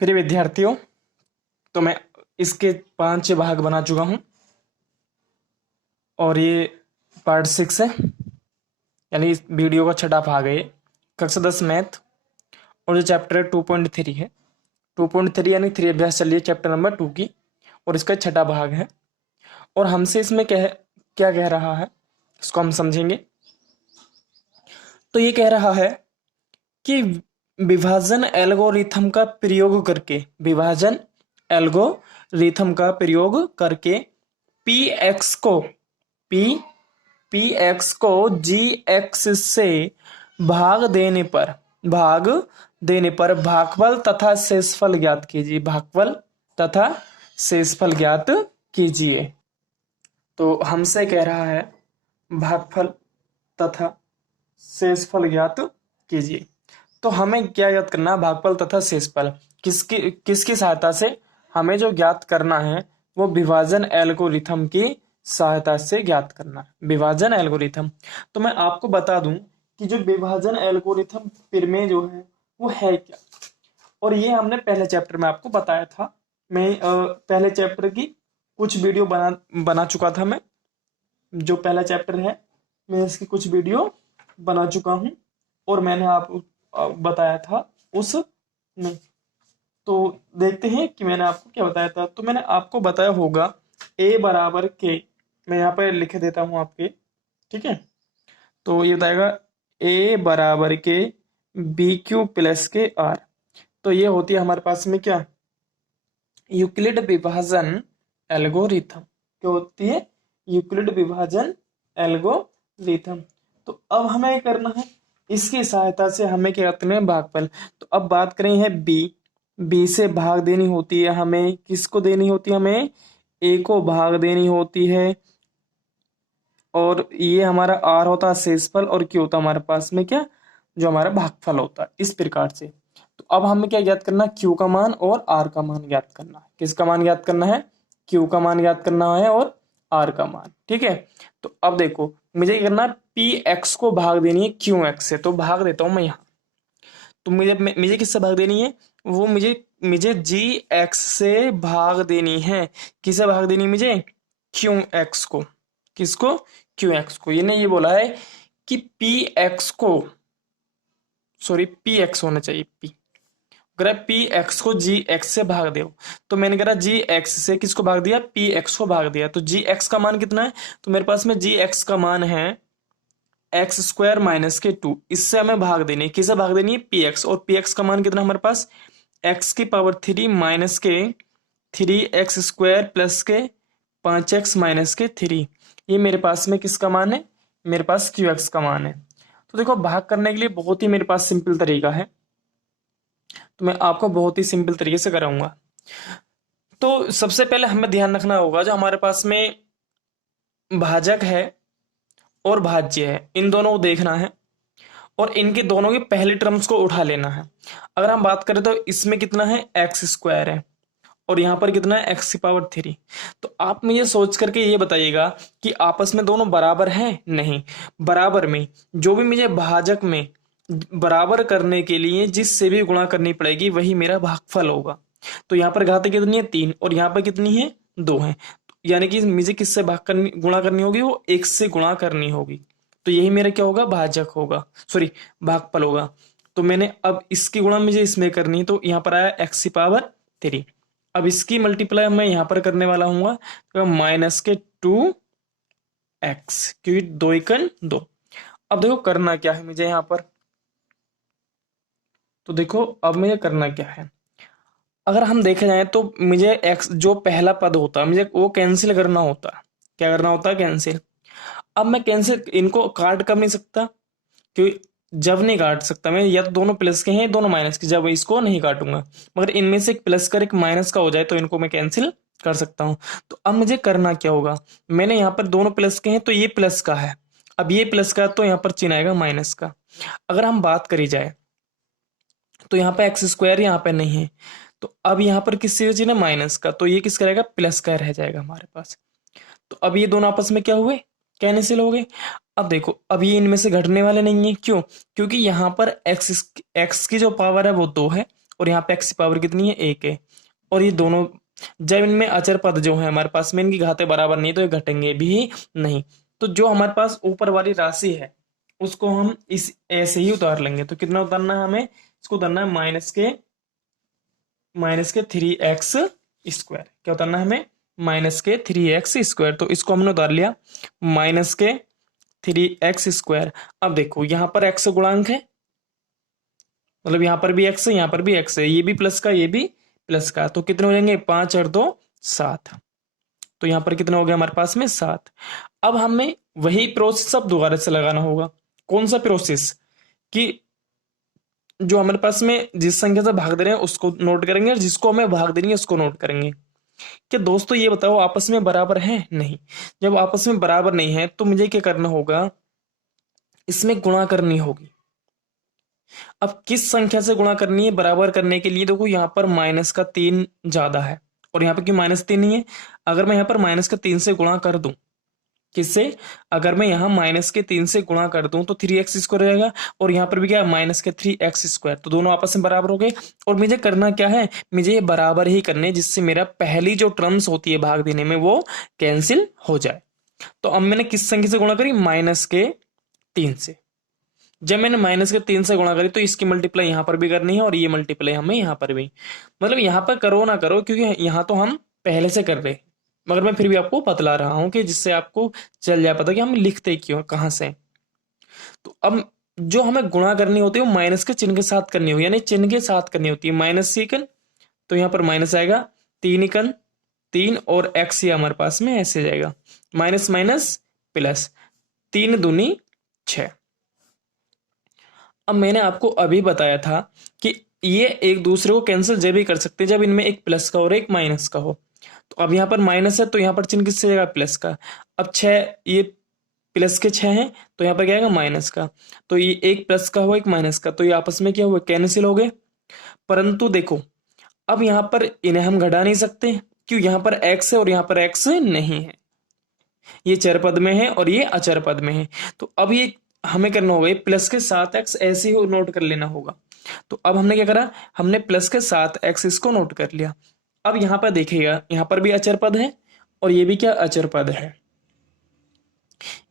प्रिय विद्यार्थियों, तो मैं इसके 5 भाग बना चुका हूं और ये पार्ट 6 है, यानी इस वीडियो का छठा भाग है। कक्षा 10 मैथ और जो चैप्टर 2.3 है, 2.3 यानी 3 अभ्यास चल रही है चैप्टर नंबर 2 की, और इसका छठा भाग है। और हमसे इसमें क्या कह रहा है, इसको हम समझेंगे। तो ये कह रहा है कि विभाजन एल्गोरिथम का प्रयोग करके, विभाजन एल्गोरिथम का प्रयोग करके पी एक्स को जी एक्स से भाग देने पर भागफल तथा शेषफल ज्ञात कीजिए। भागफल तथा शेषफल ज्ञात कीजिए। तो हमसे कह रहा है भागफल तथा शेषफल ज्ञात कीजिए। तो हमें क्या ज्ञात करना है? भागफल तथा शेषफल किसकी सहायता से हमें जो ज्ञात करना है वो विभाजन एल्गोरिथम की सहायता से ज्ञात करना है। विभाजन एल्गोरिथम, तो मैं आपको बता दूं कि जो विभाजन एल्गोरिथम प्रमेय जो है वो है क्या, और ये हमने पहले चैप्टर में आपको बताया था। मैं पहले चैप्टर की कुछ वीडियो बना चुका था। मैं जो पहला चैप्टर है मैं इसकी कुछ वीडियो बना चुका हूं और मैंने आपको बताया था उसमें। तो देखते हैं कि मैंने आपको क्या बताया था। तो मैंने आपको बताया होगा a बराबर के, मैं यहाँ पर लिख देता हूँ आपके, ठीक है। तो ये बताएगा a बराबर के बी क्यू प्लस के आर। तो ये होती है हमारे पास में क्या, यूक्लिड विभाजन एल्गोरिथम। क्या होती है? यूक्लिड विभाजन एल्गोरिथम। तो अब हमें करना है, इसकी सहायता से हमें क्या करते हैं? भागफल। तो अब बात करें है बी से भाग देनी होती है हमें। किसको देनी होती है? हमें ए को भाग देनी होती है, और ये हमारा आर होता है शेषफल, और क्यू होता है हमारे पास में क्या, जो हमारा भागफल होता है। इस प्रकार से तो अब हमें क्या ज्ञात करना है? क्यू का मान और आर का मान ज्ञात करना है। किसका मान ज्ञात करना है? क्यू का मान ज्ञात करना है और आर का मान, ठीक है। तो अब देखो मुझे क्या करना है, पी एक्स को भाग देनी है क्यू एक्स से। तो भाग देता हूं मैं यहाँ। तो मुझे किससे भाग देनी है? वो मुझे मुझे जी एक्स से भाग देनी है। किसे भाग देनी है मुझे? क्यू एक्स को। किसको? क्यू एक्स को। ये बोला है कि पी एक्स को, सॉरी पी एक्स होना चाहिए, अगर पी एक्स को जी एक्स से भाग दो, तो मैंने कहा जी एक्स से किसको भाग दिया? पी एक्स को भाग दिया। तो जी एक्स का मान कितना है? तो मेरे पास में जी एक्स का मान है एक्स स्क्वायर माइनस के 2। इससे हमें भाग देनी है, किसे भाग देनी है? P x. और पी एक्स का मान कितना हमारे पास? एक्स की पावर 3 माइनस के 3x स्क्वायर प्लस के 5x माइनस के 3। ये मेरे पास में किसका मान है? मेरे पास क्यू एक्स का मान है। तो देखो भाग करने के लिए बहुत ही मेरे पास सिंपल तरीका है, तो मैं आपको बहुत ही सिंपल तरीके से कराऊंगा। तो सबसे पहले हमें ध्यान रखना होगा, जो हमारे पास में भाजक है और भाज्य है, इन दोनों को देखना है और इनके दोनों की पहली टर्म्स को उठा लेना है। अगर हम बात करें तो इसमें कितना है? एक्स स्क्वायर है, और यहाँ पर कितना है? एक्स की पावर 3। तो आप मुझे सोच करके ये बताइएगा कि आपस में दोनों बराबर हैं? नहीं। बराबर में जो भी मुझे भाजक में बराबर करने के लिए जिससे भी गुणा करनी पड़ेगी वही मेरा भागफल होगा। तो यहाँ पर घात कितनी है? 3, और यहाँ पर कितनी है? 2 है। यानी कि मुझे किससे गुणा करनी होगी? वो एक से गुणा करनी होगी। तो यही मेरा क्या होगा? भाजक होगा, सॉरी भागफल होगा। तो मैंने अब इसकी गुणा मुझे इसमें करनी है, तो यहाँ पर आया एक्स की पावर 3। अब इसकी मल्टीप्लाई मैं यहां पर करने वाला हूँ, तो माइनस के 2x, क्योंकि 2 एकन 2। अब देखो करना क्या है मुझे यहाँ पर। तो देखो अब मुझे करना क्या है, अगर हम देखे जाए तो मुझे x जो पहला पद होता है मुझे वो कैंसिल करना होता है। क्या करना होता है? कैंसिल। अब मैं कैंसिल इनको काट कर नहीं सकता, क्योंकि जब नहीं काट सकता मैं, या तो दोनों प्लस के हैं दोनों माइनस के, जब इसको नहीं काटूंगा। मगर इनमें से एक प्लस कर एक माइनस का हो जाए तो इनको मैं कैंसिल कर सकता हूं। तो अब मुझे करना क्या होगा, मैंने यहाँ पर दोनों प्लस के हैं तो ये प्लस का है, अब ये प्लस का तो यहाँ पर चिन्ह आएगा माइनस का। अगर हम बात करी जाए तो यहाँ पे एक्स स्क्वायर यहाँ पे नहीं है, तो अब यहाँ पर किस चीज का चिन्ह? माइनस का। तो ये किसका रहेगा? प्लस का रह जाएगा हमारे पास। तो अब ये दोनों आपस में क्या हुए? कैंसिल हो गए। अब देखो अब ये इनमें से घटने वाले नहीं है, क्यों? क्योंकि यहाँ पर एक्स की जो पावर है वो 2 है, और यहाँ पे x की पावर कितनी है, 1 है। और ये दोनों जब इनमें अचर पद जो है हमारे पास में, इनकी घातें बराबर नहीं तो ये घटेंगे भी नहीं। तो जो हमारे पास ऊपर वाली राशि है उसको हम इस ऐसे ही उतार लेंगे। तो कितना उतारना है हमें, इसको उतारना है माइनस के 3x स्क्वायर। क्या उतारना है हमें, माइनस के 3x स्क्वायर। तो इसको हमने उतार लिया माइनस के 3x स्क्वायर। अब देखो यहाँ पर x गुणांक है, मतलब यहाँ पर भी x है, यहाँ पर भी x है, ये भी प्लस का, ये भी प्लस का। तो कितने हो जाएंगे, 5 और 2 7। तो यहाँ पर कितना हो गया हमारे पास में, 7। अब हमें वही प्रोसेस अब दोबारा से लगाना होगा। कौन सा प्रोसेस, कि जो हमारे पास में जिस संख्या से भाग दे रहे हैं उसको नोट करेंगे और जिसको हमें भाग देनी है उसको नोट करेंगे। क्या दोस्तों ये बताओ आपस में बराबर है, नहीं। जब आपस में बराबर नहीं है तो मुझे क्या करना होगा, इसमें गुणा करनी होगी। अब किस संख्या से गुणा करनी है बराबर करने के लिए, देखो यहाँ पर -3 ज्यादा है और यहाँ पे क्यों -3 नहीं है। अगर मैं यहाँ पर -3 से गुणा कर दूं, किससे, अगर मैं यहाँ -3 से गुणा कर दूं तो 3x स्क्वायर हो जाएगा और यहाँ पर भी क्या है, -3x स्क्वायर। तो दोनों आपस में बराबर हो गए। और मुझे करना क्या है, मुझे ये बराबर ही करने, जिससे मेरा पहली जो टर्म्स होती है भाग देने में वो कैंसिल हो जाए। तो अब मैंने किस संख्या से गुणा करी, -3 से। जब मैंने -3 से गुणा करी तो इसकी मल्टीप्लाई यहाँ पर भी करनी है और ये मल्टीप्लाई हमें यहाँ पर भी, मतलब यहाँ पर करो ना करो क्योंकि यहाँ तो हम पहले से कर रहे, मगर मैं फिर भी आपको बतला रहा हूँ कि जिससे आपको चल जाए पता कि हम लिखते क्यों कहाँ से। तो अब जो हमें गुणा करनी होती है वो माइनस के चिन्ह के साथ करनी होगी, यानी चिन्ह के साथ करनी होती है। -3 तो यहाँ पर माइनस आएगा, 3 3 और x ये हमारे पास में ऐसे जाएगा, माइनस माइनस प्लस, 3 दूनी 6। अब मैंने आपको अभी बताया था कि ये एक दूसरे को कैंसिल जब भी कर सकते हैं जब इनमें एक प्लस का और एक माइनस का हो। तो अब यहाँ पर माइनस है तो यहाँ पर चिन्ह किससे जाएगा, प्लस का। अब 6 ये प्लस के 6 हैं तो यहाँ पर क्या आएगा, माइनस का। तो ये एक प्लस का हो एक माइनस का, तो ये आपस में क्या हुआ, कैंसिल हो गए। परंतु देखो अब यहाँ पर इन्हें हम घटा नहीं सकते, क्यों, यहाँ पर x है और यहाँ पर x नहीं है, ये चर पद में है और ये अचर पद में है। तो अब ये हमें करना होगा, ये प्लस के 7x ऐसे ही नोट कर लेना होगा। तो अब हमने क्या करा, हमने प्लस के 7x इसको नोट कर लिया। अब यहाँ पर देखिएगा, यहाँ पर भी अचर पद है और ये भी क्या अचर पद है,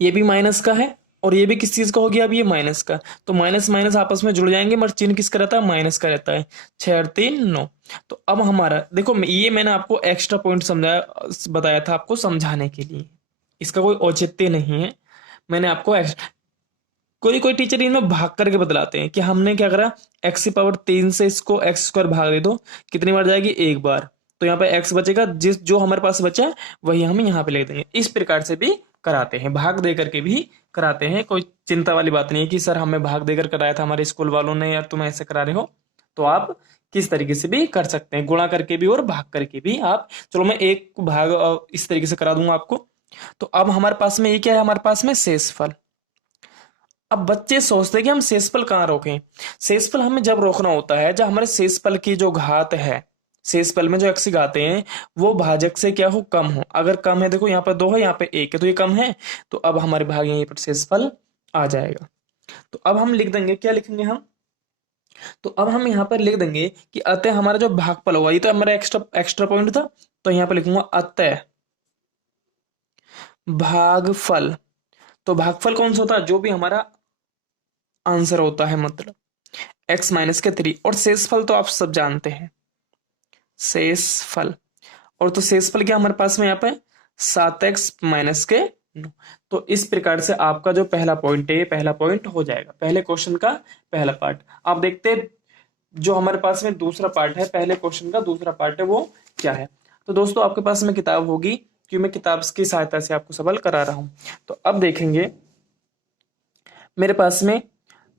ये भी माइनस का है और ये भी किस चीज का हो गया, अब ये माइनस का। तो माइनस माइनस आपस में जुड़ जाएंगे मगर चिन्ह किसका रहता है, माइनस का रहता है। 6 और 3 9। तो अब हमारा देखो, ये मैंने आपको एक्स्ट्रा पॉइंट समझाया, बताया था आपको समझाने के लिए, इसका कोई औचित्य नहीं है। मैंने आपको कोई कोई टीचर इनमें भाग करके बतलाते हैं कि हमने क्या करा, x की पावर 3 से इसको x स्क्वायर भाग दे दो, कितनी बार जाएगी, एक बार। तो यहाँ पे x बचेगा, जिस जो हमारे पास बचा है वही हम यहाँ पे लिख देंगे। इस प्रकार से भी कराते हैं, भाग दे करके भी कराते हैं। कोई चिंता वाली बात नहीं है कि सर हमें भाग देकर कराया था हमारे स्कूल वालों ने या तुम ऐसे करा रहे हो। तो आप किस तरीके से भी कर सकते हैं, गुणा करके भी और भाग करके भी आप। चलो मैं एक भाग इस तरीके से करा दूंगा आपको। तो अब हमारे पास में ये क्या है, हमारे पास में शेषफल। अब बच्चे सोचते हैं कि हम शेषफल कहाँ रोकें। शेषफल हमें जब रोकना होता है जब हमारे शेषफल की जो घात है, शेषफल में जो x घाते हैं वो भाजक से क्या हो, कम हो। अगर कम है, देखो यहाँ पर 2 है यहाँ पे 1 है तो ये कम है, तो अब हमारे भाग यहीं पर शेषफल आ जाएगा। तो अब हम लिख देंगे, क्या लिखेंगे हम, तो अब हम यहाँ पर लिख देंगे कि अतः हमारा जो भागफल होगा, ये तो हमारा एक्स्ट्रा एक्स्ट्रा पॉइंट था, तो यहाँ पर लिखूंगा अतः भागफल। तो भागफल कौन सा होता है, जो भी हमारा आंसर होता है, मतलब x -3। और शेषफल तो आप सब जानते हैं, शेषफल। और तो शेषफल क्या हमारे पास में यहाँ पे 7x -9। तो इस प्रकार से आपका जो पहला पॉइंट है ये पहला पॉइंट हो जाएगा, पहले क्वेश्चन का पहला पार्ट। आप देखते हैं जो हमारे पास में दूसरा पार्ट है, पहले क्वेश्चन का दूसरा पार्ट है वो क्या है। तो दोस्तों आपके पास में किताब होगी, क्योंकि मैं किताब की सहायता से आपको सवाल करा रहा हूं। तो अब देखेंगे मेरे पास में,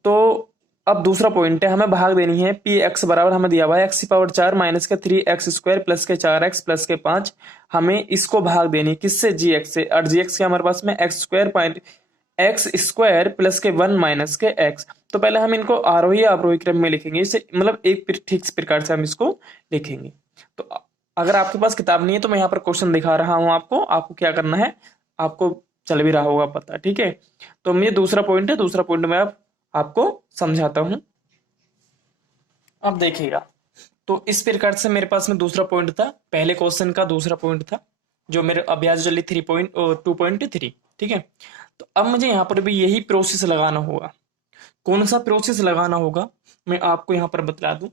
तो अब दूसरा पॉइंट है, हमें भाग देनी है पी एक्स बराबर हमें दिया हुआ है x की पावर 4 माइनस के 3x स्क्वायर प्लस के 4x प्लस के 5। हमें इसको भाग देनी है किससे, gx से। और gx के हमारे पास में x स्क्वायर प्लस के 1 माइनस के x। तो पहले हम इनको आरोही अवरोही क्रम में लिखेंगे, इसे मतलब एक ठीक प्रकार से हम इसको लिखेंगे। तो अगर आपके पास किताब नहीं है तो मैं यहाँ पर क्वेश्चन दिखा रहा हूँ आपको, आपको क्या करना है, आपको चल भी रहा होगा पता, ठीक है। तो ये दूसरा पॉइंट है, दूसरा पॉइंट में आपको समझाता हूं। अब देखिएगा, तो इस प्रकार से मेरे पास में दूसरा पॉइंट था, पहले क्वेश्चन का दूसरा पॉइंट था, जो मेरे अभ्यास चली 2.3। ठीक है, तो अब मुझे यहाँ पर भी यही प्रोसेस लगाना होगा। कौन सा प्रोसेस लगाना होगा मैं आपको यहाँ पर बतला दूं।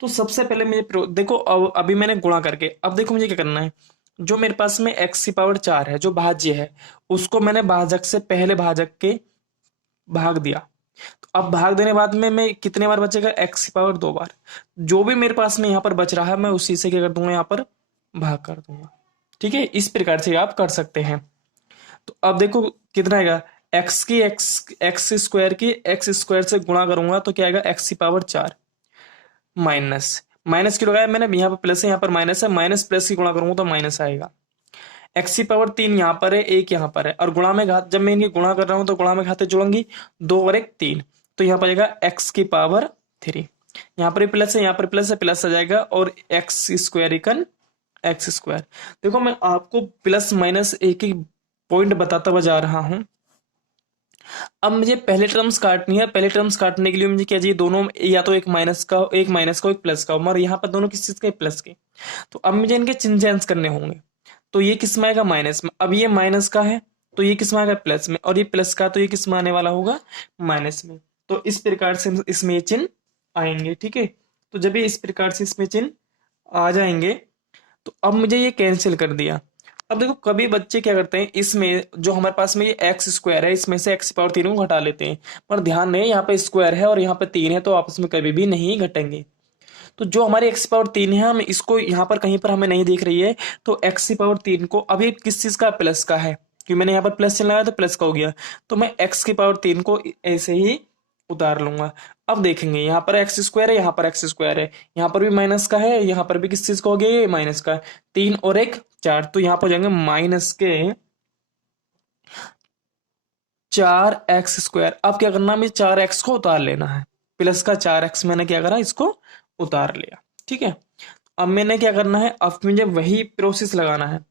तो सबसे पहले मुझे देखो, अभी मैंने गुणा करके, अब देखो मुझे क्या करना है। जो मेरे पास में x⁴ है, जो भाज्य है, उसको मैंने भाजक से पहले भाजक के भाग दिया। तो अब भाग देने बाद में मैं कितने बार बचेगा, x⁴ 2 बार। जो भी मेरे पास में यहाँ पर बच रहा है मैं उसी से क्या कर दूंगा, यहाँ पर भाग कर दूंगा। ठीक है, इस प्रकार से आप कर सकते हैं। तो अब देखो कितना आएगा, x² से गुणा करूंगा तो क्या आएगा, x⁴ माइनस माइनस क्यों लगाया मैंने, यहाँ पर प्लस है यहाँ पर माइनस है, माइनस प्लस की गुणा करूंगा तो माइनस आएगा। x⁴ यहाँ पर है, एक यहाँ पर है, और गुणा में घात, जब मैं इनकी गुणा कर रहा हूं तो गुणा में घाते जुड़ेंगी, 2 और 1 3, तो यहाँ पर आएगा x⁴। यहाँ पर प्लस है, यहाँ पर प्लस है, प्लस आ जाएगा, और x² देखो मैं आपको प्लस माइनस एक ही पॉइंट बताता हुआ जा रहा हूं। अब मुझे पहले टर्म्स काटनी है, पहले टर्म्स काटने के लिए मुझे क्या चाहिए, दोनों या तो एक माइनस का, एक माइनस का, एक प्लस का, और यहाँ पर दोनों किस चीज के, प्लस के। तो अब मुझे इनके चिन्ह चेंज करने होंगे। तो ये किस में आएगा, माइनस में। अब ये माइनस का है तो ये किस में आएगा, प्लस में, और ये प्लस का तो ये किस में आने वाला होगा, माइनस में। तो इस प्रकार से इसमें ये चिन्ह आएंगे। ठीक है, तो जब ये इस प्रकार से इसमें चिन्ह आ जाएंगे तो अब मुझे ये कैंसिल कर दिया। अब देखो कभी बच्चे क्या करते हैं, इसमें जो हमारे पास में ये x² है, इसमें से x⁴ को घटा लेते हैं, पर ध्यान नहीं, यहाँ पे स्क्वायर है और यहाँ पे 3 है, तो आपस में कभी भी नहीं घटेंगे। तो जो हमारे x⁴ है, हम इसको यहाँ पर कहीं पर हमें नहीं दिख रही है, तो x⁴ को अभी किस चीज का, प्लस का है, क्योंकि मैंने यहाँ पर प्लस चिन्ह लगाया तो प्लस का हो गया, तो मैं x⁴ को ऐसे ही उतार लूंगा। अब देखेंगे यहाँ पर x² है, यहाँ पर x² है, यहाँ पर भी माइनस का है, यहाँ पर भी किस चीज का हो गया, ये माइनस का है, 3 और 1 4, तो यहाँ पर जाएंगे माइनस के 4x²। अब क्या करना, मुझे 4x को उतार लेना है, प्लस का 4x मैंने क्या करा, इसको उतार लिया। ठीक है, अब मैंने क्या करना है, अब मुझे वही प्रोसेस लगाना है,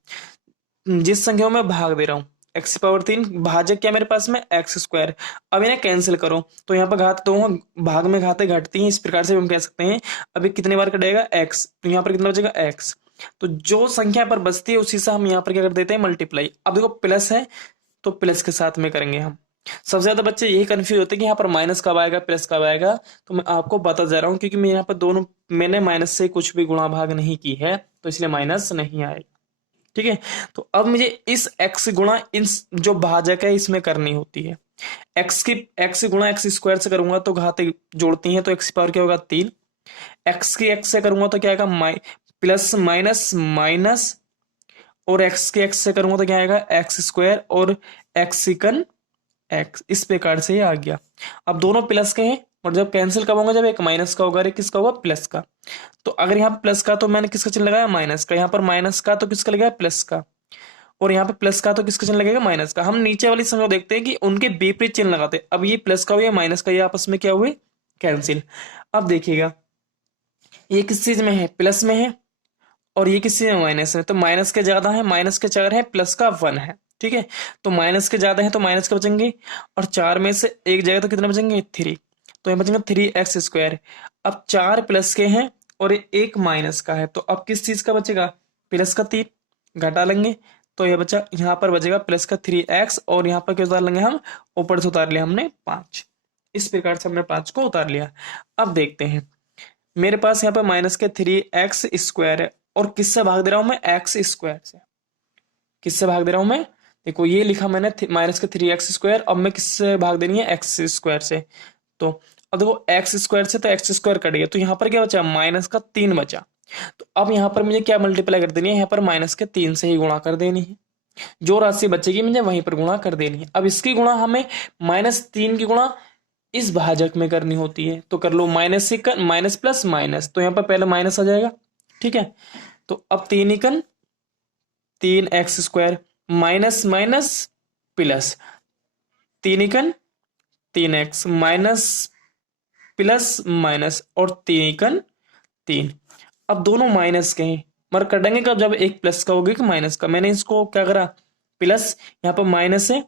जिस संख्या में भाग दे रहा हूँ, x⁴ भाजक क्या मेरे पास में, x²। अब इन्हें कैंसिल करो तो यहाँ पर घात, तो भाग में घाते घटती हैं, इस प्रकार से हम कह सकते हैं। अभी कितने बार कटेगा, x, तो यहाँ पर कितना बचेगा, x। तो जो संख्या पर बचती है उसी से हम यहाँ पर क्या कर देते हैं, मल्टीप्लाई। अब देखो प्लस है तो प्लस के साथ में करेंगे हम। सबसे ज्यादा बच्चे यही कंफ्यूज होते हैं कि यहाँ पर माइनस कब आएगा, प्लस कब आएगा। तो मैं आपको बता जा रहा हूँ, क्योंकि मैं यहाँ पर दोनों, मैंने माइनस से कुछ भी गुणा भाग नहीं की है, तो इसलिए माइनस नहीं आएगा। ठीक है, तो अब मुझे इस x गुणा इन जो भाजक है इसमें करनी होती है। x गुणा x² से करूंगा तो घाते जोड़ती हैं, तो x पावर क्या होगा, 3। x की x से करूंगा तो क्या आएगा, प्लस माइनस माइनस, और x से करूंगा तो क्या आएगा, x² और x⁴ x। इस प्रकार से ये आ गया। अब दोनों प्लस के हैं, और जब कैंसिल कब होगा, जब एक माइनस का होगा और एक किसका होगा, प्लस का। तो अगर यहाँ पे प्लस का तो मैंने किसका चिन्ह लगाया, माइनस का, यहाँ पर माइनस का तो किसका लगाया, प्लस का, और यहाँ पे प्लस का तो किसका चिन्ह लगेगा, माइनस का। हम नीचे वाली संख्या देखते हैं कि उनके विपरीत चिन्ह लगाते हैं। अब ये प्लस का हुआ, माइनस का, ये आपस में क्या हुए, कैंसिल। अब देखिएगा ये किस चीज में है, प्लस में है, और ये किस चीज में, माइनस में। तो माइनस के ज्यादा है, माइनस के 4 है, प्लस का 1 है। ठीक है, तो माइनस के ज्यादा है तो माइनस के बचेंगे, और 4 में से एक जगह तो कितने बचेंगे, 3, तो ये बचेंगे 3x²। अब 4 प्लस के हैं और एक माइनस का है, तो अब किस चीज का बचेगा, प्लस का 3, घटा लेंगे तो ये बचा, यहाँ पर बचेगा प्लस का 3x, और यहाँ पर क्या उतार लेंगे हम, ऊपर से उतार लिया हमने 5। इस प्रकार से हमने 5 को उतार लिया। अब देखते हैं, मेरे पास यहाँ पर माइनस के 3x² है, और किससे भाग दे रहा हूं मैं, x² से। किससे भाग दे रहा हूं मैं, देखो ये लिखा मैंने माइनस के 3x², अब मैं किससे भाग देनी है, x² से। तो अब देखो x² से तो x² कट गया, तो यहाँ पर क्या बचा, माइनस का 3 बचा। तो अब यहाँ पर मुझे क्या मल्टीप्लाई कर देनी है, यहाँ पर माइनस के 3 से ही गुणा कर देनी है। जो राशि बचेगी मुझे वहीं पर गुणा कर देनी है। अब इसकी गुणा हमें -3 की गुणा इस भाजक में करनी होती है, तो कर लो माइनस से माइनस प्लस माइनस, तो यहाँ पर पहले माइनस आ जाएगा। ठीक है, तो अब 3 3x² minus minus plus, 3 3x minus plus minus, और 3 अब दोनों माइनस के हैं, मगर कटेंगे कब, जब एक प्लस का होगा कि माइनस का। मैंने इसको क्या करा, प्लस, यहाँ पर माइनस है,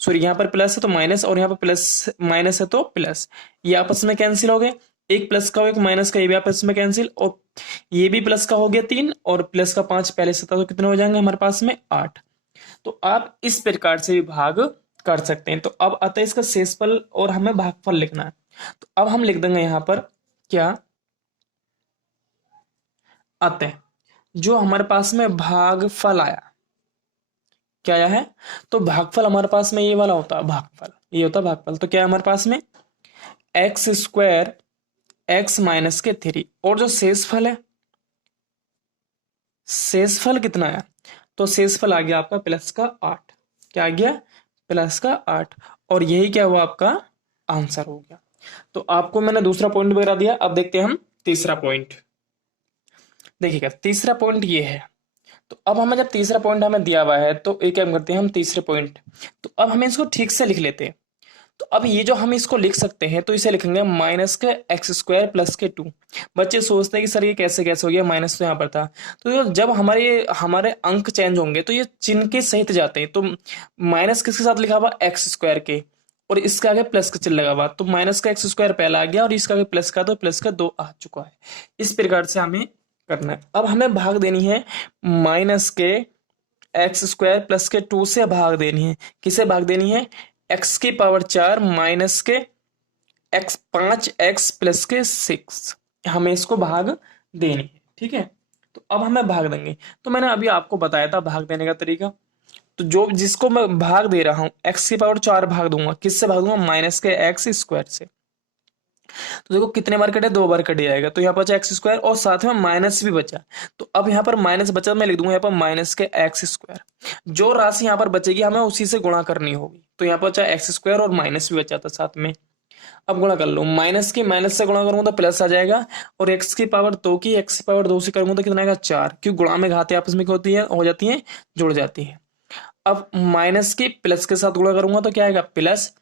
सॉरी यहाँ पर प्लस है तो माइनस, और यहाँ पर प्लस माइनस है तो प्लस, ये आपस में कैंसिल हो गए। एक प्लस का हो एक माइनस का, ये भी आपस में कैंसिल, और ये भी प्लस का हो गया 3 और प्लस का 5 पहले से था, तो कितने हो जाएंगे हमारे पास में 8। तो आप इस प्रकार से भी भाग कर सकते हैं। तो अब आता है इसका शेषफल और हमें भागफल लिखना है। तो अब हम लिख देंगे यहाँ पर क्या अतः जो हमारे पास में भागफल आया, क्या आया है, तो भागफल हमारे पास में ये वाला होता है भागफल, ये होता है भागफल। तो क्या है हमारे पास में एक्स स्क्वायर एक्स माइनस के 3, और जो शेषफल है, शेषफल कितना है, तो शेषफल आ गया आपका प्लस का 8। क्या आ गया, प्लस का 8, और यही क्या हुआ आपका आंसर हो गया। तो आपको मैंने दूसरा पॉइंट वगैरह दिया। अब देखते हैं हम तीसरा पॉइंट। देखिएगा तीसरा पॉइंट ये है। तो अब हमें जब तीसरा पॉइंट हमें दिया हुआ है तो एक काम करते हैं हम तीसरे पॉइंट, तो अब हमें इसको ठीक से लिख लेते हैं। तो अब ये जो हम इसको लिख सकते हैं, तो इसे लिखेंगे माइनस के एक्स स्क्वायर प्लस के 2। बच्चे सोचते हैं कि सर ये कैसे कैसे हो गया, माइनस तो यहाँ पर था। तो जब हमारे हमारे अंक चेंज होंगे तो ये चिन्ह के सहित जाते हैं। तो माइनस किसके साथ लिखा हुआ, एक्स स्क्वायर के, और इसका आगे प्लस का चिन्ह लगा हुआ, तो माइनस का एक्स स्क्वायर पहला आ गया और इसका आगे प्लस का, तो प्लस का 2 आ चुका है। इस प्रकार से हमें करना है। अब हमें भाग देनी है माइनस के एक्स स्क्वायर प्लस के 2 से भाग देनी है। किसे भाग देनी है, एक्स की पावर 4 माइनस के एक्स 5 एक्स प्लस के 6, हमें इसको भाग देनी है। ठीक है, तो अब हमें भाग देंगे। तो मैंने अभी आपको बताया था भाग देने का तरीका। तो जो जिसको मैं भाग दे रहा हूं एक्स की पावर 4 भाग दूंगा, किससे भाग दूंगा, माइनस के एक्स स्क्वायर से। तो देखो कितने बार कटे, 2 बार कट जाएगा, तो यहाँ पर बचा एक्स स्क्वायर और साथ में माइनस भी बचा। तो अब यहाँ पर माइनस बचा, मैं लिख दूंगा यहाँ पर माइनस के एक्स स्क्वायर। जो राशि यहाँ पर बचेगी हमें उसी से गुणा करनी होगी। तो यहाँ पर बचा एक्स स्क्वायर और माइनस भी बचा था साथ में। अब गुणा कर लो, माइनस की माइनस से गुणा करूंगा तो प्लस आ जाएगा, और एक्स की पावर 2 की एक्स की पावर 2 से करूंगा तो कितना आएगा 4, क्योंकि गुणा में घाते आपस में क्या होती है, हो जाती है, जुड़ जाती है। अब माइनस की प्लस के साथ गुणा करूंगा तो क्या आएगा प्लस,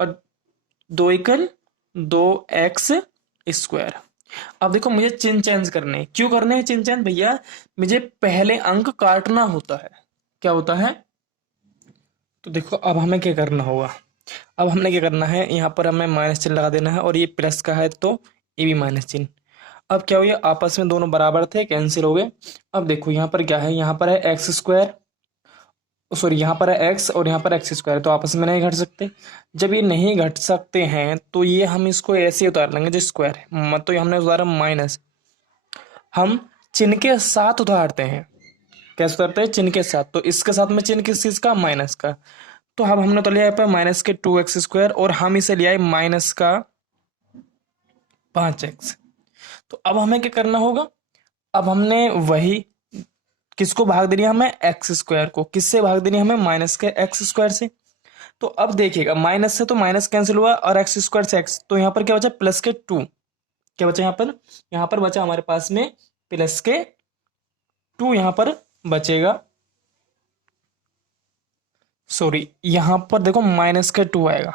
और 2 एकल 2x स्क्वायर। अब देखो मुझे चिन्ह चेंज करने हैं। क्यों करने हैं चिन्ह चेंज भैया, मुझे पहले अंक काटना होता है। क्या होता है, तो देखो अब हमें क्या करना होगा, अब हमने क्या करना है, यहाँ पर हमें माइनस चिन्ह लगा देना है, और ये प्लस का है तो ये भी माइनस चिन्ह। अब क्या हुआ, आपस में दोनों बराबर थे, कैंसिल हो गए। अब देखो यहाँ पर क्या है, यहाँ पर है एक्स स्क्वायर, सॉरी यहाँ पर है एक्स और यहाँ पर एक्स स्क्वायर, तो आपस में नहीं घट सकते। जब ये नहीं घट सकते हैं तो ये हम इसको ऐसे ही उतार लेंगे जो स्क्वायर है, मतलब ये हमने उतारा माइनस, हम चिन्ह के साथ उतारते हैं। कैसे उतारते हैं, चिन्ह के साथ। तो इसके साथ में चिन्ह किस चीज का, माइनस का। तो अब हमने तो लिया यहाँ पर माइनस के 2x स्क्वायर, और हम इसे लिया है माइनस का 5x। तो अब हमें क्या करना होगा, अब हमने वही किसको भाग देनी है, हमें एक्स स्क्वायर को। किससे भाग देनी है हमें, माइनस के एक्स स्क्वायर से। तो अब देखिएगा माइनस से तो माइनस कैंसिल हुआ, और एक्स स्क्वायर से एक्स, तो यहाँ पर क्या बचा, प्लस के 2। क्या बचा यहाँ पर बचा हमारे पास में प्लस के 2, यहाँ पर बचेगा, सॉरी यहाँ पर देखो माइनस के 2 आएगा।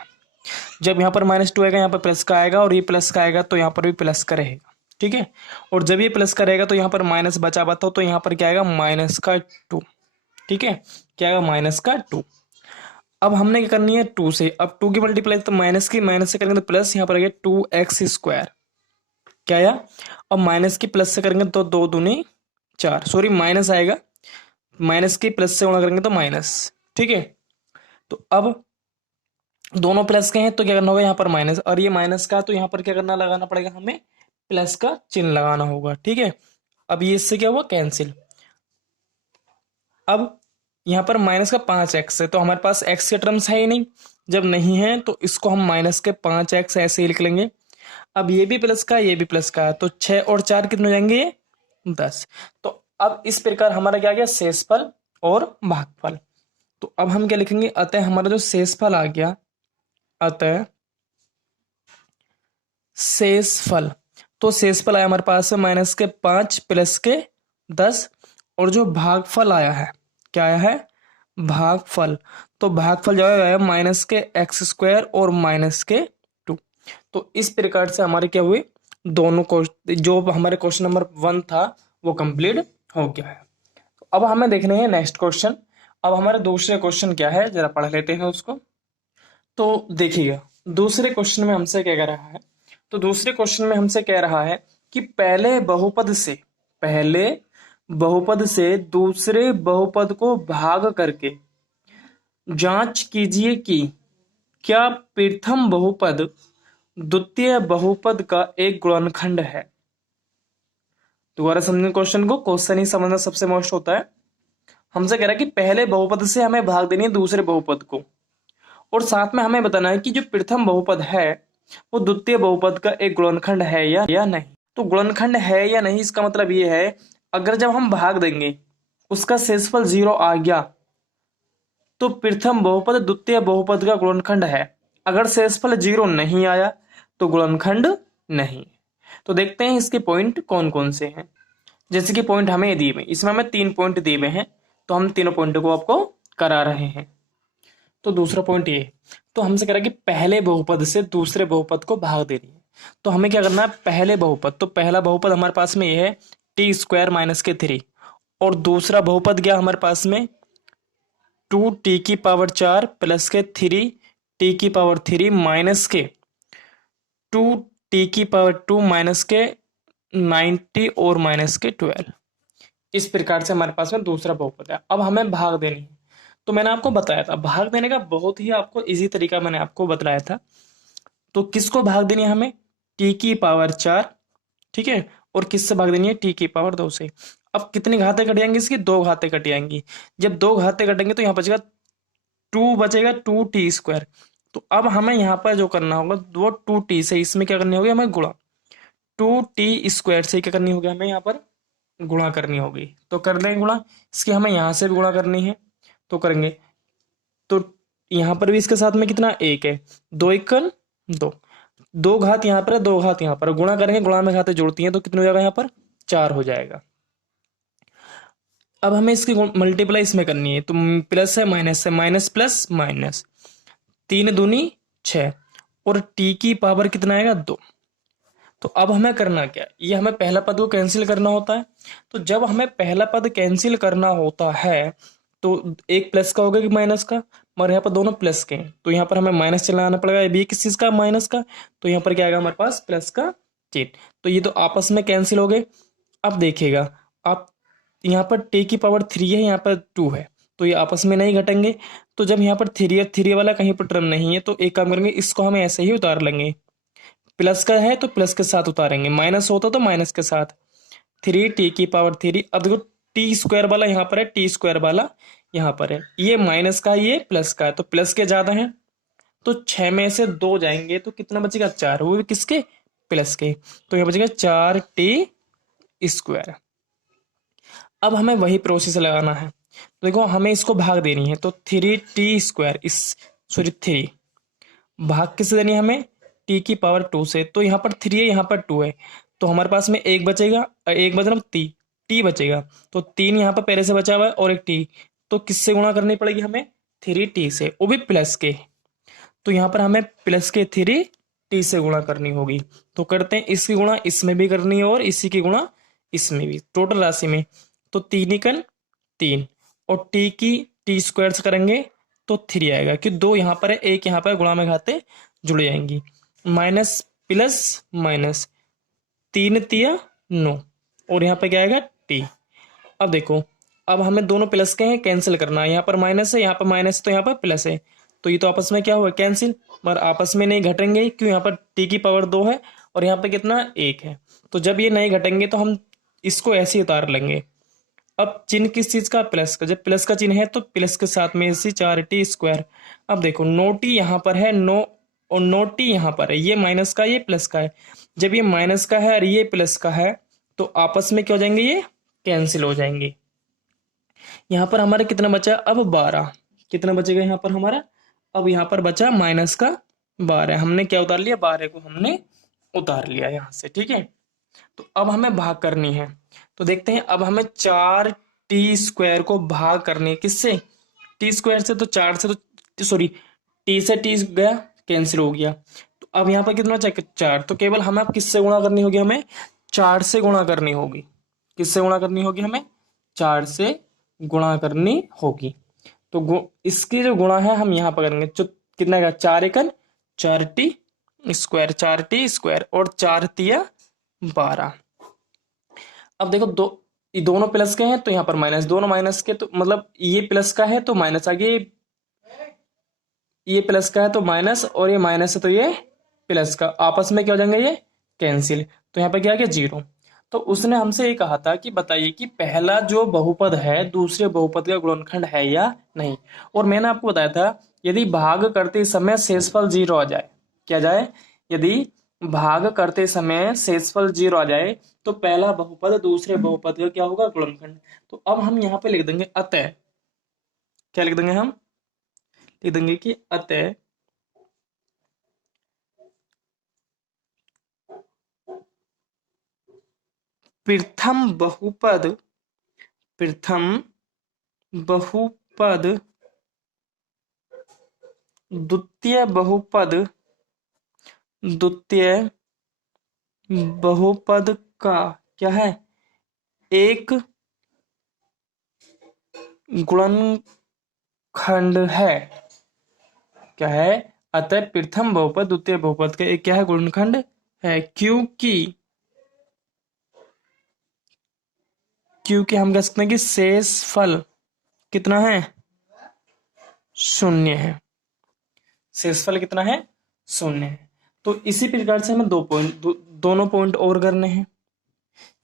जब यहाँ पर -2 आएगा, यहाँ पर प्लस का आएगा, और ये प्लस का आएगा तो यहाँ पर भी प्लस का रहेगा। ठीक है, और जब ये प्लस का रहेगा तो यहाँ पर माइनस बचा बताओ, तो यहाँ पर क्या आएगा, -2। ठीक है, क्या आएगा, -2। अब हमने क्या करनी है, 2 से, अब 2 की मल्टीप्लाई तो माइनस की माइनस से करेंगे तो प्लस, यहाँ पर आ गया 2x स्क्वायर। क्या आया, अब माइनस की प्लस से करेंगे तो 2 दूनी 4, सॉरी माइनस आएगा, माइनस की प्लस से गुणा करेंगे तो माइनस। ठीक है, तो अब दोनों प्लस के हैं तो क्या करना होगा, यहाँ पर माइनस, और ये माइनस का, तो यहाँ पर क्या करना, लगाना पड़ेगा हमें प्लस का चिन्ह लगाना होगा। ठीक है, अब ये इससे क्या हुआ, कैंसिल। अब यहाँ पर माइनस का 5x है, तो हमारे पास x के टर्म्स है ही नहीं। जब नहीं है तो इसको हम माइनस के 5x ऐसे ही लिख लेंगे। अब ये भी प्लस का, ये भी प्लस का है, तो 6 और 4 कितने हो जाएंगे, ये 10। तो अब इस प्रकार हमारा क्या गया, शेषफल और भागफल। तो अब हम क्या लिखेंगे, अतः हमारा जो शेषफल आ गया, अतः शेषफल, तो शेषफल आया हमारे पास माइनस के 5 प्लस के 10, और जो भागफल आया है, क्या आया है, भागफल, तो भागफल जो आया माइनस के एक्स स्क्वायर और माइनस के 2। तो इस प्रकार से हमारे क्या हुए, दोनों जो हमारे क्वेश्चन नंबर 1 था वो कंप्लीट हो गया है। तो अब हमें देखने हैं नेक्स्ट क्वेश्चन। अब हमारे दूसरे क्वेश्चन क्या है, जरा पढ़ लेते हैं उसको। तो देखिएगा दूसरे क्वेश्चन में हमसे क्या कह रहा है, तो दूसरे क्वेश्चन में हमसे कह रहा है कि पहले बहुपद से दूसरे बहुपद को भाग करके जांच कीजिए कि क्या प्रथम बहुपद द्वितीय बहुपद का एक गुणनखंड है। दोबारा समझें क्वेश्चन को, क्वेश्चन ही समझना सबसे मोस्ट होता है। हमसे कह रहा है कि पहले बहुपद से हमें भाग देनी है दूसरे बहुपद को, और साथ में हमें बताना है कि जो प्रथम बहुपद है वो द्वितीय बहुपद का एक गुणनखंड है या नहीं। तो गुणनखंड है या नहीं इसका मतलब ये है, अगर जब हम भाग देंगे उसका शेषफल 0 आ गया तो प्रथम बहुपद द्वितीय बहुपद का गुणनखंड है। अगर शेषफल 0 नहीं आया तो गुणनखंड नहीं। तो देखते हैं इसके पॉइंट कौन कौन से हैं। जैसे कि पॉइंट हमें दिए हुए, इसमें हमें 3 पॉइंट दिए हुए हैं, तो हम तीनों पॉइंट को आपको करा रहे हैं। तो दूसरा पॉइंट ये, तो हमसे कह रहा है कि पहले बहुपद से दूसरे बहुपद को भाग दे रही है। तो हमें क्या करना है, पहले बहुपद, तो पहला बहुपद हमारे पास में ये है टी स्क्वायर माइनस के 3, और दूसरा बहुपद क्या हमारे पास में 2t की पावर 4 प्लस के 3t की पावर 3 माइनस के 2t की पावर 2 माइनस के 90 और माइनस के 12। इस प्रकार से हमारे पास में दूसरा बहुपद है। अब हमें भाग देनी है। तो मैंने आपको बताया था भाग देने का बहुत ही आपको इजी तरीका मैंने आपको बतलाया था। तो किसको भाग देनी है हमें, t की पावर 4, ठीक है, और किससे भाग देनी है, t की पावर 2 से। अब कितनी घातें कट जाएंगी इसकी, 2 घातें कट जाएंगी। जब 2 घातें कटेंगे तो यहाँ बचेगा 2, बचेगा 2t स्क्वायर। तो अब हमें यहाँ पर जो करना होगा वो 2t से इसमें क्या करनी होगी हमें गुणा, 2t स्क्वायर से क्या करनी होगी हमें यहाँ पर गुणा करनी होगी। तो कर लेंगे गुणा, इसकी हमें यहाँ से भी गुणा करनी है तो करेंगे। तो यहाँ पर भी इसके साथ में कितना 1 है, 2 एकल 2, 2 घात यहाँ पर है 2 घात यहाँ पर, गुणा करेंगे, गुणा में घातें जोड़ती हैं तो कितने हो जाएगा यहाँ पर 4 हो जाएगा। अब हमें इसकी मल्टीप्लाई इसमें करनी है, तो प्लस है माइनस प्लस माइनस, 3 दूनी 6, और t की पावर कितना आएगा 2। तो अब हमें करना क्या, ये हमें पहला पद को कैंसिल करना होता है। तो जब हमें पहला पद कैंसिल करना होता है तो एक प्लस का होगा कि माइनस का, मगर यहाँ पर दोनों प्लस के हैं तो यहाँ पर हमें माइनस चलाना पड़ेगा। ये किस चीज का, माइनस का, तो यहाँ पर क्या आएगा हमारे पास प्लस का चिन्ह। तो ये तो आपस में कैंसिल हो गए। अब देखिएगा आप, यहाँ पर t की पावर 3 है, यहाँ पर 2 है, तो ये आपस में नहीं घटेंगे। तो जब यहाँ पर 3 है, 3 वाला कहीं पर टर्म नहीं है, तो एक काम करेंगे, इसको हमें ऐसे ही उतार लेंगे। प्लस का है तो प्लस के साथ उतारेंगे, माइनस होता तो माइनस के साथ। 3t की पावर 3, अब देखो टी स्क्वायर वाला यहाँ पर है, टी स्क्वायर वाला यहाँ पर है, ये माइनस का है ये प्लस का है, तो प्लस के ज्यादा है तो 6 में से 2 जाएंगे तो कितना बचेगा 4, वो भी किसके, प्लस के। तो यहाँ बचेगा 4t स्क्वायर। अब हमें वही प्रोसेस लगाना है। तो देखो हमें इसको भाग देनी है, तो 3t स्क्वायर इस, सॉरी 3 भाग किससे देनी है हमें, t की पावर 2 से। तो यहाँ पर 3 है, यहाँ पर 2 है, तो हमारे पास में एक बचेगा, एक मतलब t बचेगा। तो 3 यहाँ पर पहले से बचा हुआ है और एक t, तो किससे गुणा करनी पड़ेगी हमें, 3t से, वो भी प्लस के। तो यहाँ पर हमें प्लस के 3t से गुणा करनी होगी। तो करते हैं, इसकी गुणा इसमें भी करनी है और इसी की गुणा इसमें भी, टोटल राशि में। तो 3 और t की t स्क्वायर से करेंगे तो 3 आएगा, कि 2 यहाँ पर है, 1 यहाँ पर, गुणा में घाते जुड़ जाएंगी। माइनस प्लस माइनस, 3 तिया 9, और यहाँ पे क्या आएगा t। अब देखो, अब हमें दोनों प्लस के हैं, कैंसिल करना है, यहाँ पर माइनस है, यहाँ पर माइनस, तो यहाँ पर प्लस है, तो ये तो आपस में क्या हुआ कैंसिल, मगर आपस में नहीं घटेंगे, क्यों, यहाँ पर t की पावर 2 है और यहाँ पे कितना 1 है। तो जब ये नहीं घटेंगे तो हम इसको ऐसे ही उतार लेंगे। अब चिन्ह किस चीज का, प्लस का, जब प्लस का चिन्ह है तो प्लस के साथ में इसी 4t स्क्वायर। अब देखो नो टी यहाँ पर है, नो और नो टी यहाँ पर है, ये माइनस का ये प्लस का है। जब ये माइनस का है और ये प्लस का है तो आपस में क्या हो जाएंगे, ये कैंसिल हो जाएंगे। यहाँ पर हमारा कितना बचा, अब 12, कितना बचेगा यहाँ पर हमारा, अब यहाँ पर बचा माइनस का 12, हमने क्या उतार लिया, 12 को हमने उतार लिया यहाँ से, ठीक है। तो अब हमें भाग करनी है, तो देखते हैं अब हमें 4t स्क्वायर को भाग करनी है, किससे, t स्क्वायर से, तो 4 से, तो सॉरी t से t गया कैंसिल हो गया। तो अब यहाँ पर कितना बचा 4, तो केवल हमें अब किससे गुणा करनी होगी, हमें 4 से गुणा करनी होगी। किससे गुणा करनी होगी, हमें 4 से गुणा करनी होगी। तो इसकी जो गुणा है हम यहाँ पर करेंगे, जो कितना का 4 एकन 4t स्क्वायर 4t स्क्वायर और 4 तिया 12। अब देखो ये दोनों प्लस के हैं तो यहाँ पर माइनस, दोनों माइनस के तो मतलब ये प्लस का है तो माइनस आ गया, ये प्लस का है तो माइनस, और ये माइनस है तो ये प्लस का, आपस में क्या हो जाएंगे ये कैंसिल। तो यहाँ पर क्या आ गया 0। तो उसने हमसे ये कहा था कि बताइए कि पहला जो बहुपद है दूसरे बहुपद का गुणनखंड है या नहीं। और मैंने आपको बताया था यदि भाग करते समय शेषफल 0 आ जाए, क्या जाए, यदि भाग करते समय शेषफल 0 आ जाए तो पहला बहुपद दूसरे बहुपद का क्या होगा, गुणनखंड। तो अब हम यहाँ पे लिख देंगे अतः, क्या लिख देंगे हम, लिख देंगे कि अतः प्रथम बहुपद द्वितीय बहुपद का क्या है, एक गुणनखंड है। क्या है, अतः प्रथम बहुपद द्वितीय बहुपद का एक क्या है, गुणनखंड है। क्योंकि हम कह सकते हैं कि शेषफल कितना है, 0 है। शेषफल कितना है, 0 है। तो इसी प्रकार से हमें दोनों पॉइंट और करने हैं।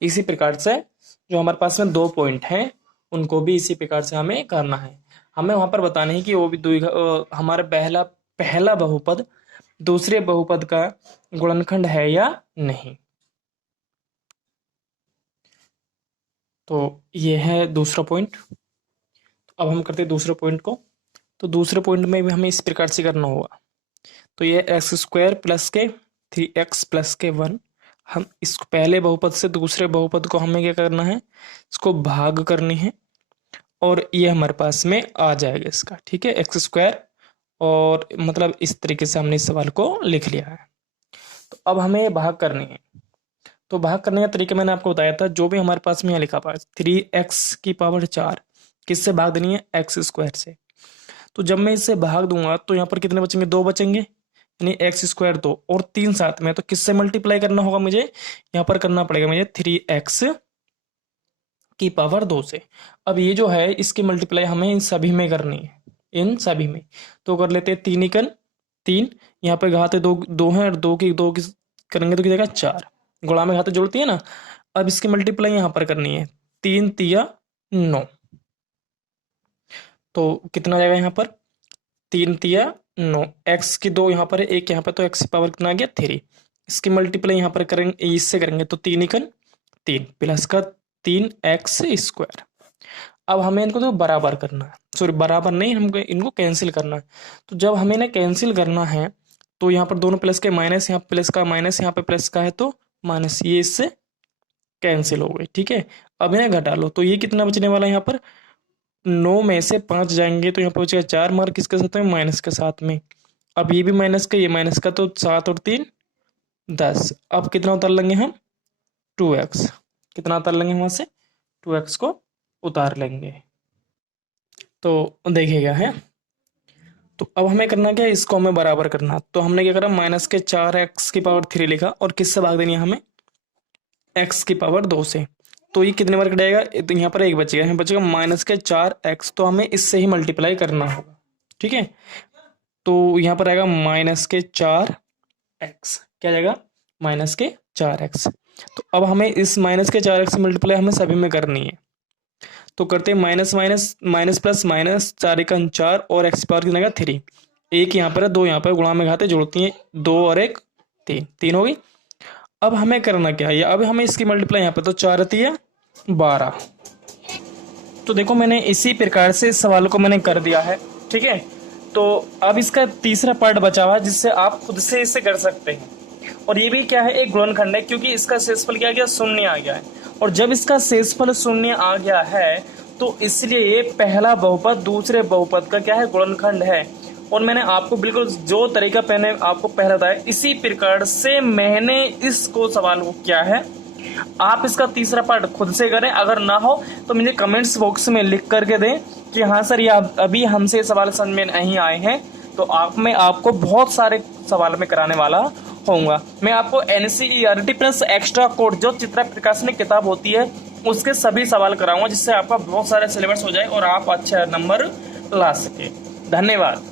इसी प्रकार से जो हमारे पास में 2 पॉइंट हैं उनको भी इसी प्रकार से हमें करना है। हमें वहां पर बताना है कि वो भी हमारा पहला बहुपद दूसरे बहुपद का गुणनखंड है या नहीं। तो ये है दूसरा पॉइंट। अब हम करते हैं दूसरे पॉइंट को। तो दूसरे पॉइंट में भी हमें इस प्रकार से करना होगा। तो ये x² प्लस के 3x प्लस के 1, हम इस पहले बहुपद से दूसरे बहुपद को हमें क्या करना है, इसको भाग करनी है और ये हमारे पास में आ जाएगा इसका, ठीक है, x²। और मतलब इस तरीके से हमने इस सवाल को लिख लिया है। तो अब हमें ये भाग करनी है। तो भाग करने का तरीका मैंने आपको बताया था, जो भी हमारे पास में यहाँ लिखा हुआ है 3x⁴ किससे भाग देनी है, x² से। तो जब मैं इससे भाग दूंगा तो यहाँ पर कितने बचेंगे, 2 बचेंगे, यानी x² 2 और 3 साथ में। तो किससे मल्टीप्लाई करना होगा मुझे, यहाँ पर करना पड़ेगा मुझे 3x⁴ से। अब ये जो है इसकी मल्टीप्लाई हमें इन सभी में करनी है, इन सभी में। तो कर लेते हैं 3 एकन 3, यहाँ पे घाते 2 है और 2 की करेंगे तो कितना 4, गुणा में घाते जोड़ती है ना। अब इसकी मल्टीप्लाई यहाँ पर करनी है, 3 तिया 9। तो कितना जाएगा यहाँ पर, 3 तिया 9, x की 2 यहाँ पर है, 1 यहाँ पर, तो x की पावर कितना आ गया 3। इसकी मल्टीप्लाई यहाँ पर करेंगे, इससे करेंगे तो 3 एकन 3 प्लस का 3x²। अब हमें इनको तो बराबर करना है, सॉरी बराबर नहीं, हमको इनको कैंसिल करना है। तो जब हमें ना कैंसिल करना है तो यहाँ पर दोनों प्लस के माइनस, यहाँ प्लस का माइनस, यहाँ पे प्लस का है तो माइनस, ये इससे कैंसिल हो गए, ठीक है। अब इन्हें घटा लो तो ये कितना बचने वाला है, यहाँ पर 9 में से 5 जाएंगे तो यहाँ पर बचेगा 4 मार्क किसके साथ में, माइनस के साथ में। अब ये भी माइनस का, ये माइनस का, तो 7 और 3 10। अब कितना उतार लेंगे हम, 2x, कितना उतार लेंगे वहां से, 2x को उतार लेंगे। तो देखिएगा है, तो अब हमें करना क्या है, इसको हमें बराबर करना। तो हमने क्या करा, -4x⁴ लिखा और किससे भाग देनी है हमें, x⁴ से। तो ये कितने बार कटेगा, तो यहाँ पर 1 बचेगा, यहाँ बचेगा -4x। तो हमें इससे ही मल्टीप्लाई करना होगा, ठीक है। तो यहाँ पर आएगा -4x, क्या जाएगा, -4x। तो अब हमें इस -4x से मल्टीप्लाई हमें सभी में करनी है। तो करते हैं minus minus minus plus minus, 4 एकन 4 और x पावर कितना का 3, 1 यहाँ पर है 2 यहाँ पर, गुणा में घाते जोड़ती है, 2 और 1 3 हो गई। अब हमें करना क्या है, अब हमें इसकी मल्टीप्लाई यहाँ पे, तो 4 तिया 12। तो देखो मैंने इसी प्रकार से इस सवाल को मैंने कर दिया है, ठीक है। तो अब इसका तीसरा पार्ट बचा हुआ है जिससे आप खुद से इसे कर सकते हैं। और ये भी क्या है, एक गुणनखंड है, क्योंकि इसका शेषफल क्या आ गया, 0 आ गया है। और जब इसका शेषफल 0 आ गया है तो इसलिए ये पहला बहुपद दूसरे बहुपद का क्या है, गुणनखंड है। और मैंने आपको बिल्कुल जो तरीका मैंने आपको पहले बताया, इसी प्रकार से मैंने इसको सवाल को किया है। आप इसका तीसरा पार्ट खुद से करें, अगर ना हो तो मुझे कमेंट्स बॉक्स में लिख करके दें कि हाँ सर ये अभी हमसे सवाल समझ में नहीं आए हैं। तो मैं आपको बहुत सारे सवाल में कराने वाला होऊंगा। मैं आपको NCERT प्लस एक्स्ट्रा कोड जो चित्रा प्रकाशनी किताब होती है उसके सभी सवाल कराऊंगा, जिससे आपका बहुत सारे सिलेबस हो जाए और आप अच्छे नंबर ला सके। धन्यवाद।